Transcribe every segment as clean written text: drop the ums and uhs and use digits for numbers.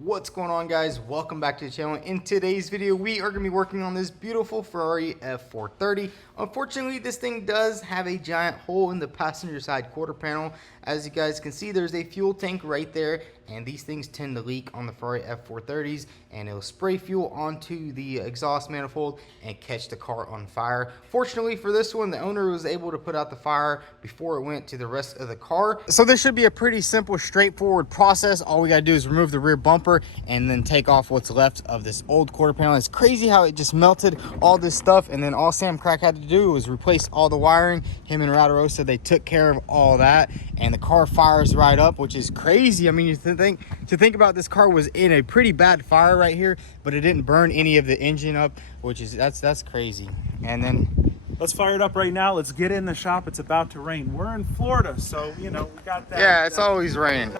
What's going on, guys? Welcome back to the channel. In today's video we are going to be working on this beautiful Ferrari F430. Unfortunately, this thing does have a giant hole in the passenger side quarter panel. As you guys can see, there's a fuel tank right there, and these things tend to leak on the Ferrari F430s, and it'll spray fuel onto the exhaust manifold and catch the car on fire. Fortunately for this one, the owner was able to put out the fire before it went to the rest of the car. So this should be a pretty simple, straightforward process. All we gotta do is remove the rear bumper and then take off what's left of this old quarter panel. It's crazy how it just melted all this stuff, and then all Samcrac had to do was replace all the wiring. Him and Radarosa, they took care of all that, and the car fires right up, which is crazy. I mean, to think about, this car was in a pretty bad fire right here, but it didn't burn any of the engine up, which is that's crazy. And then let's fire it up right now. Let's get in the shop. It's about to rain. We're in Florida, so you know we got that. Yeah, it's always raining.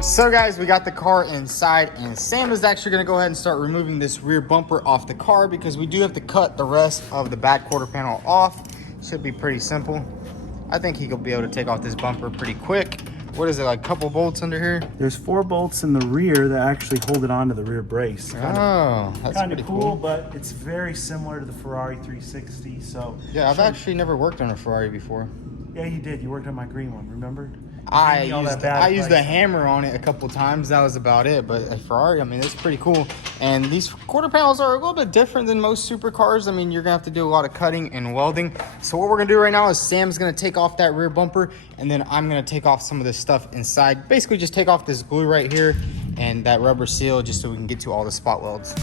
So guys, we got the car inside, and Sam is actually going to go ahead and start removing this rear bumper off the car, because we do have to cut the rest of the back quarter panel off. Should be pretty simple. I think he will be able to take off this bumper pretty quick. What is it, like a couple bolts under here? There's 4 bolts in the rear that actually hold it onto the rear brace. That's kind pretty of cool, but it's very similar to the Ferrari 360. So yeah, I've actually never worked on a Ferrari before. Yeah, you did. You worked on my green one, remember? I used the hammer on it a couple times. That was about it. But a Ferrari, I mean, it's pretty cool. And these quarter panels are a little bit different than most supercars. I mean, you're gonna have to do a lot of cutting and welding. So what we're gonna do right now is Sam's gonna take off that rear bumper, and then I'm gonna take off some of this stuff inside. Basically just take off this glue right here and that rubber seal, just so we can get to all the spot welds.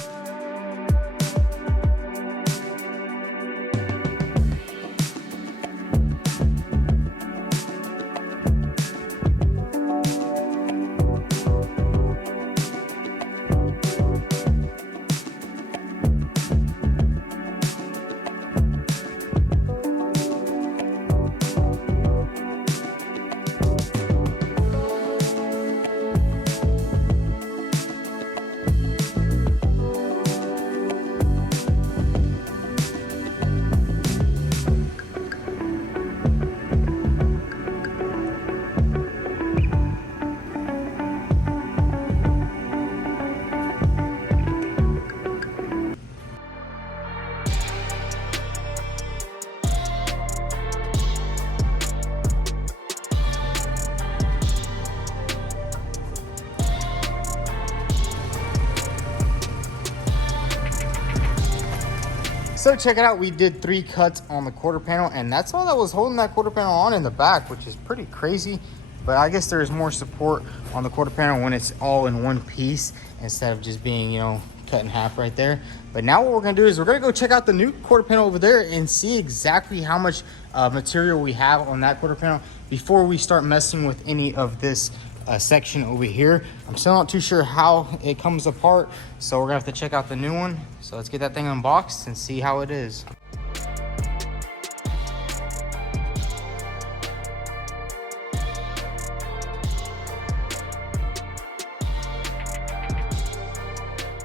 So check it out, we did 3 cuts on the quarter panel, and that's all that was holding that quarter panel on in the back, which is pretty crazy. But I guess there's more support on the quarter panel when it's all in one piece, instead of just being, you know, cut in half right there. But now what we're gonna do is we're gonna go check out the new quarter panel over there and see exactly how much material we have on that quarter panel before we start messing with any of this section over here. I'm still not too sure how it comes apart, so we're gonna have to check out the new one. So let's get that thing unboxed and see how it is.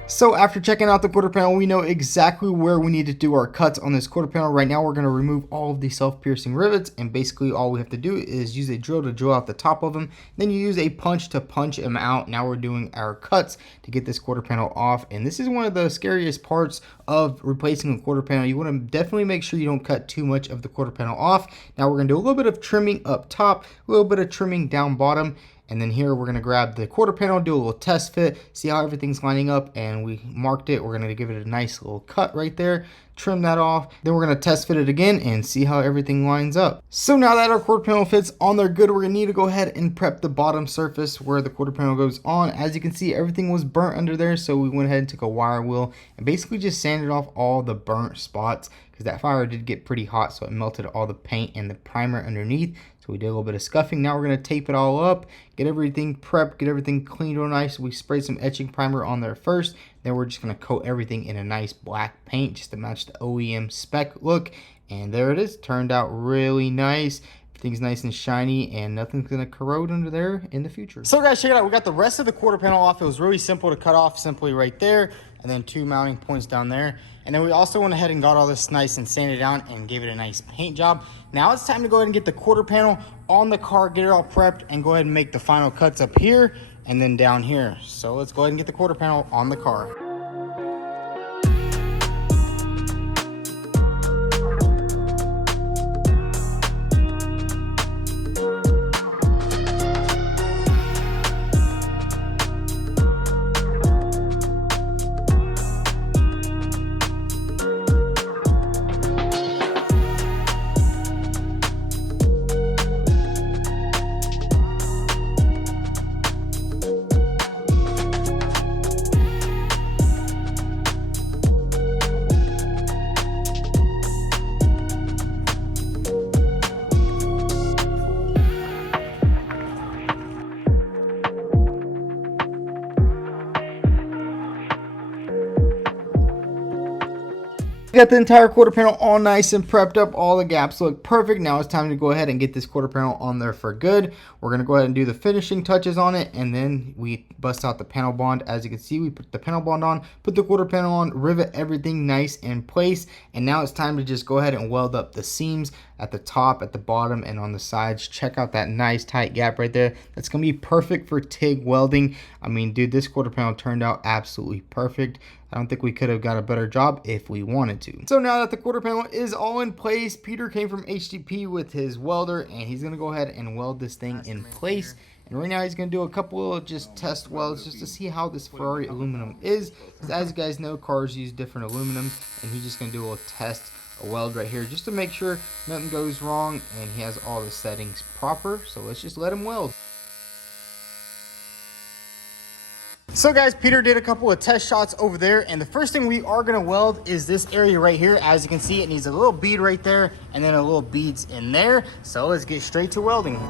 So after checking out the quarter panel, we know exactly where we need to do our cuts on this quarter panel. Right now, we're going to remove all of the self-piercing rivets, and basically all we have to do is use a drill to drill out the top of them. Then you use a punch to punch them out. Now we're doing our cuts to get this quarter panel off, and this is one of the scariest parts of replacing a quarter panel. You want to definitely make sure you don't cut too much of the quarter panel off. Now we're going to do a little bit of trimming up top, a little bit of trimming down bottom. And then here we're going to grab the quarter panel, do a little test fit, see how everything's lining up, and we marked it. We're going to give it a nice little cut right there, trim that off. Then we're going to test fit it again and see how everything lines up. So now that our quarter panel fits on there good, we're going to need to go ahead and prep the bottom surface where the quarter panel goes on. As you can see, everything was burnt under there, so we went ahead and took a wire wheel and basically just sanded off all the burnt spots, because that fire did get pretty hot, so it melted all the paint and the primer underneath. So we did a little bit of scuffing. Now we're going to tape it all up, get everything prepped, get everything cleaned real nice. We sprayed some etching primer on there first. Then we're just going to coat everything in a nice black paint just to match the OEM spec look. And there it is. Turned out really nice. Things nice and shiny, and nothing's gonna corrode under there in the future. So guys, check it out. We got the rest of the quarter panel off. It was really simple to cut off, simply right there, and then 2 mounting points down there. And then we also went ahead and got all this nice and sanded down and gave it a nice paint job. Now it's time to go ahead and get the quarter panel on the car, get it all prepped, and go ahead and make the final cuts up here and then down here. So let's go ahead and get the quarter panel on the car. Got the entire quarter panel all nice and prepped up. All the gaps look perfect. Now it's time to go ahead and get this quarter panel on there for good. We're going to go ahead and do the finishing touches on it, and then we bust out the panel bond. As you can see, we put the panel bond on, put the quarter panel on, rivet everything nice in place, and now it's time to just go ahead and weld up the seams at the top, at the bottom, and on the sides. Check out that nice tight gap right there. That's going to be perfect for TIG welding. I mean, dude, this quarter panel turned out absolutely perfect. I don't think we could have got a better job if we wanted to. So now that the quarter panel is all in place, Peter came from HTP with his welder, and he's going to go ahead and weld this thing in place. And right now he's going to do a couple of just test welds just to see how this Ferrari aluminum is. Because as you guys know, cars use different aluminums, and he's just going to do a little test, a weld right here, just to make sure nothing goes wrong and he has all the settings proper. So let's just let him weld. So guys, Peter did a couple of test shots over there, and the first thing we are going to weld is this area right here. As you can see, it needs a little bead right there and then a little beads in there. So let's get straight to welding.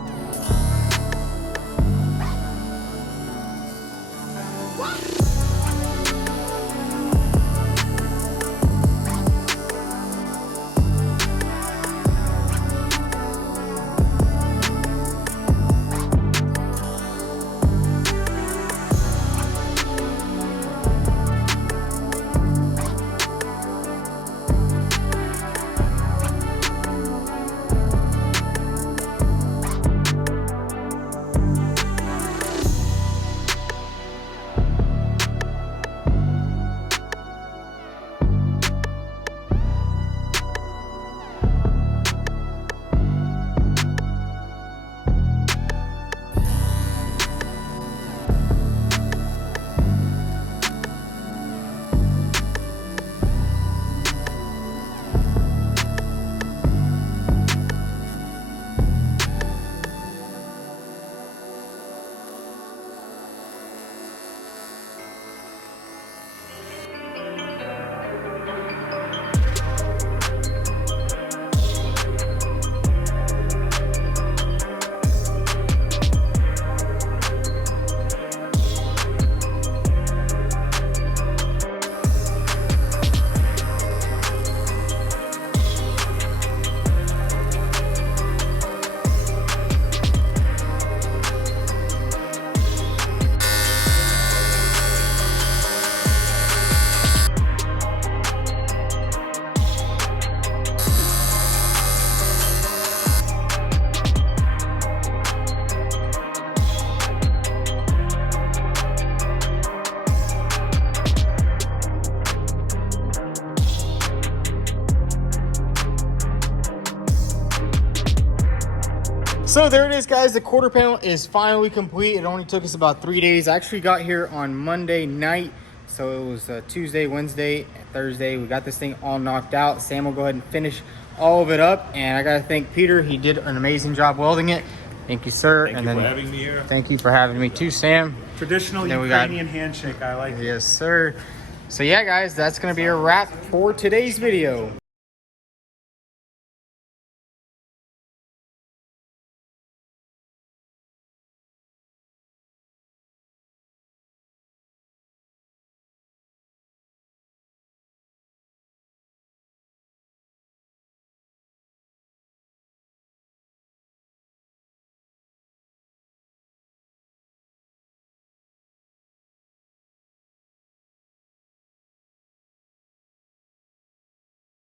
So there it is, guys. The quarter panel is finally complete. It only took us about 3 days. I actually got here on Monday night. So it was Tuesday, Wednesday, Thursday. We got this thing all knocked out. Sam will go ahead and finish all of it up. And I got to thank Peter. He did an amazing job welding it. Thank you, sir. Thank you for having me here. Thank you for having me too, Sam. Traditional Ukrainian handshake. I like it. Yes, sir. So yeah, guys, that's going to be a wrap for today's video.